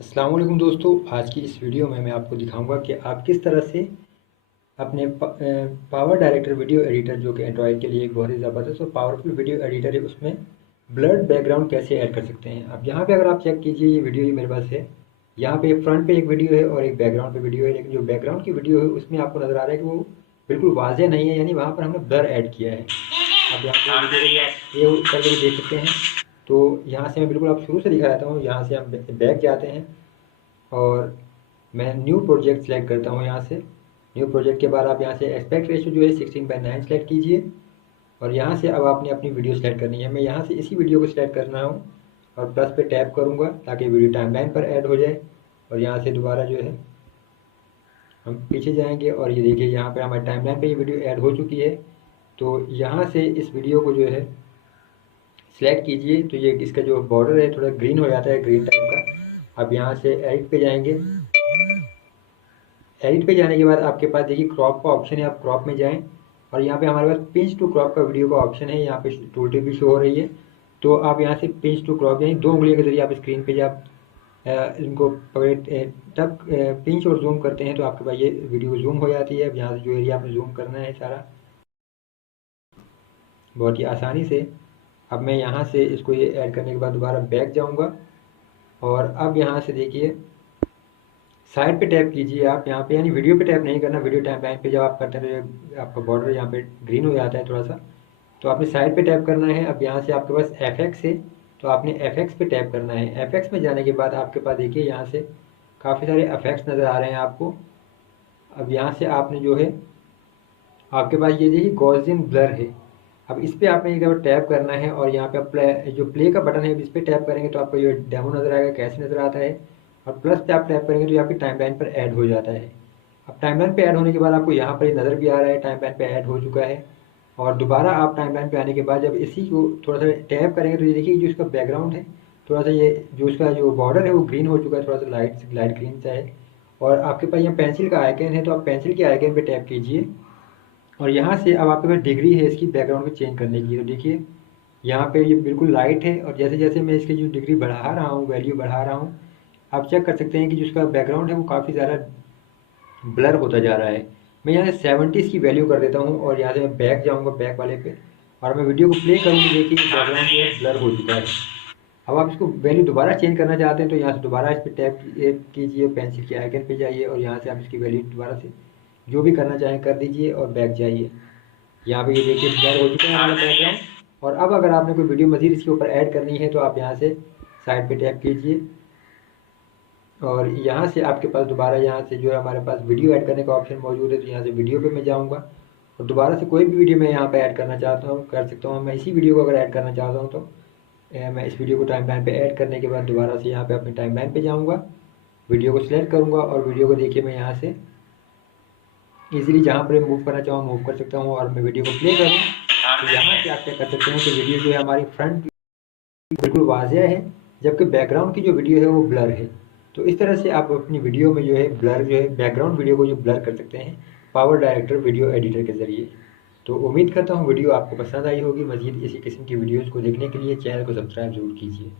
अस्सलाम वालेकुम दोस्तों, आज की इस वीडियो में मैं आपको दिखाऊंगा कि आप किस तरह से अपने पावर डायरेक्टर वीडियो एडिटर, जो कि एंड्रॉयड के लिए एक बहुत ही ज़बरदस्त और पावरफुल वीडियो एडिटर है, उसमें ब्लर्ड बैकग्राउंड कैसे ऐड कर सकते हैं। अब यहाँ पे अगर आप चेक कीजिए, ये वीडियो ही मेरे पास है। यहाँ पे फ्रंट पे एक वीडियो है और एक बैकग्राउंड पे वीडियो है, लेकिन जो बैकग्राउंड की वीडियो है उसमें आपको नज़र आ रहा है कि वो बिल्कुल वाज़ेह नहीं है, यानी वहाँ पर हमने ब्लर ऐड किया है। अब यहाँ पे ये करके भी देख सकते हैं। तो यहाँ से मैं बिल्कुल आप शुरू से दिखा देता हूँ। यहाँ से हम बैक जाते हैं और मैं न्यू प्रोजेक्ट सेलेक्ट करता हूँ। यहाँ से न्यू प्रोजेक्ट के बाद आप यहाँ से एस्पेक्ट रेशियो जो है 16:9 सेलेक्ट कीजिए और यहाँ से अब आपने अपनी वीडियो सेलेक्ट करनी है। मैं यहाँ से इसी वीडियो को सिलेक्ट कर रहा हूँ और प्लस पे टैप करूँगा ताकि वीडियो टाइमलाइन पर ऐड हो जाए। और यहाँ से दोबारा जो है हम पीछे जाएंगे और ये देखिए यहाँ पे हमारे टाइमलाइन पे ये वीडियो ऐड हो चुकी है। तो यहाँ से इस वीडियो को जो है सिलेक्ट कीजिए, तो ये इसका जो बॉर्डर है थोड़ा ग्रीन हो जाता है, ग्रीन टाइप का। अब यहाँ से एडिट पे जाएंगे। एडिट पे जाने के बाद आपके पास देखिए क्रॉप का ऑप्शन है, आप क्रॉप में जाएं और यहाँ पे हमारे पास पिंच टू क्रॉप का वीडियो का ऑप्शन है। यहाँ पे टूल टिप भी शो हो रही है। तो आप यहाँ से पिंच टू क्रॉप यानी दो उंगलियों के जरिए आप स्क्रीन पे जब इनको पकड़े तब पिंच और जूम करते हैं तो आपके पास ये वीडियो जूम हो जाती है। अब यहाँ से जो एरिया आपने जूम करना है सारा बहुत ही आसानी से। अब मैं यहाँ से इसको ये ऐड करने के बाद दोबारा बैक जाऊँगा और अब यहाँ से देखिए साइड पे टैप कीजिए आप यहाँ पे, यानी वीडियो पे टैप नहीं करना। वीडियो टाइमलाइन पे जब आप करते हैं तो आपका बॉर्डर यहाँ पे ग्रीन हो जाता है थोड़ा सा, तो आपने साइड पे टैप करना है। अब यहाँ से आपके पास एफएक्स है तो आपने एफएक्स पे टैप करना है। एफएक्स में जाने के बाद आपके पास देखिए यहाँ से काफ़ी सारे इफेक्ट्स नज़र आ रहे हैं आपको। अब यहाँ से आपने जो है आपके पास ये देखिए गॉसियन ब्लर है। अब इस पर आपने एक बार टैप करना है और यहाँ पे जो प्ले का बटन है इस पर टैप करेंगे तो आपको ये डेमो नज़र आएगा कैसे नज़र आता है। और प्लस पे आप टैप करेंगे तो यहाँ पे टाइमलाइन पर ऐड हो जाता है। अब टाइमलाइन पे ऐड होने के बाद आपको यहाँ पर नज़र भी आ रहा है टाइमलाइन पे ऐड हो चुका है। और दोबारा आप टाइमलाइन पे आने के बाद जब इसी को थोड़ा सा टैप करेंगे तो ये देखिए जो इसका बैकग्राउंड है थोड़ा सा, ये जो इसका जो बॉर्डर है वो ग्रीन हो चुका है, थोड़ा सा लाइट लाइट ग्रीन सा है। और आपके पास यहाँ पेंसिल का आइकन है तो आप पेंसिल के आइकन पे टैप कीजिए और यहाँ से अब आपके पास डिग्री है इसकी बैकग्राउंड को चेंज करने की। तो देखिए यहाँ पे ये बिल्कुल लाइट है और जैसे जैसे मैं इसकी जो डिग्री बढ़ा रहा हूँ, वैल्यू बढ़ा रहा हूँ, आप चेक कर सकते हैं कि जो इसका बैकग्राउंड है वो काफ़ी ज़्यादा ब्लर होता जा रहा है। मैं यहाँ से 70 की वैल्यू कर देता हूँ और यहाँ से मैं बैक जाऊँगा, बैक वाले पे, और मैं वीडियो को प्ले करूँगी। देखिए बैकग्राउंड जो है ब्लर हो चुका है। अब आप इसको वैल्यू दोबारा चेंज करना चाहते हैं तो यहाँ से दोबारा इस पर टैप कीजिए, पेंसिल के आइकन पे जाइए और यहाँ से आप इसकी वैल्यू दोबारा से जो भी करना चाहें कर दीजिए और बैक जाइए। यहाँ पे ये देखिए ब्लर हो चुका है हमारा बैकग्राउंड। और अब अगर आपने कोई वीडियो मज़ीद इसके ऊपर ऐड करनी है तो आप यहाँ से साइड पे टैप कीजिए और यहाँ से आपके पास दोबारा यहाँ से जो है हमारे पास वीडियो ऐड करने का ऑप्शन मौजूद है। तो यहाँ से वीडियो पे मैं जाऊँगा और दोबारा से कोई भी वीडियो मैं यहाँ पे ऐड करना चाहता हूँ कर सकता हूँ। मैं इसी वीडियो को अगर ऐड करना चाहता हूँ तो मैं इस वीडियो को टाइमलाइन पे ऐड करने के बाद दोबारा से यहाँ पे अपनी टाइमलाइन पे जाऊँगा, वीडियो को सिलेक्ट करूँगा और वीडियो को देखिए मैं यहाँ से ईजिली जहाँ पर मूव करना चाहूँ मूव कर सकता हूँ। और मैं वीडियो को प्ले करूँ तो यहाँ से आप क्या कर सकते हैं कि वीडियो जो है हमारी फ्रंट बिल्कुल वाज़ेह है जबकि बैकग्राउंड की जो वीडियो है वो ब्लर है। तो इस तरह से आप अपनी वीडियो में जो है ब्लर जो है बैकग्राउंड वीडियो को जो ब्लर कर सकते हैं पावर डायरेक्टर वीडियो एडिटर के ज़रिए। तो उम्मीद करता हूँ वीडियो आपको पसंद आई होगी। मज़ीद इसी किस्म की वीडियोज़ को देखने के लिए चैनल को सब्सक्राइब ज़रूर कीजिए।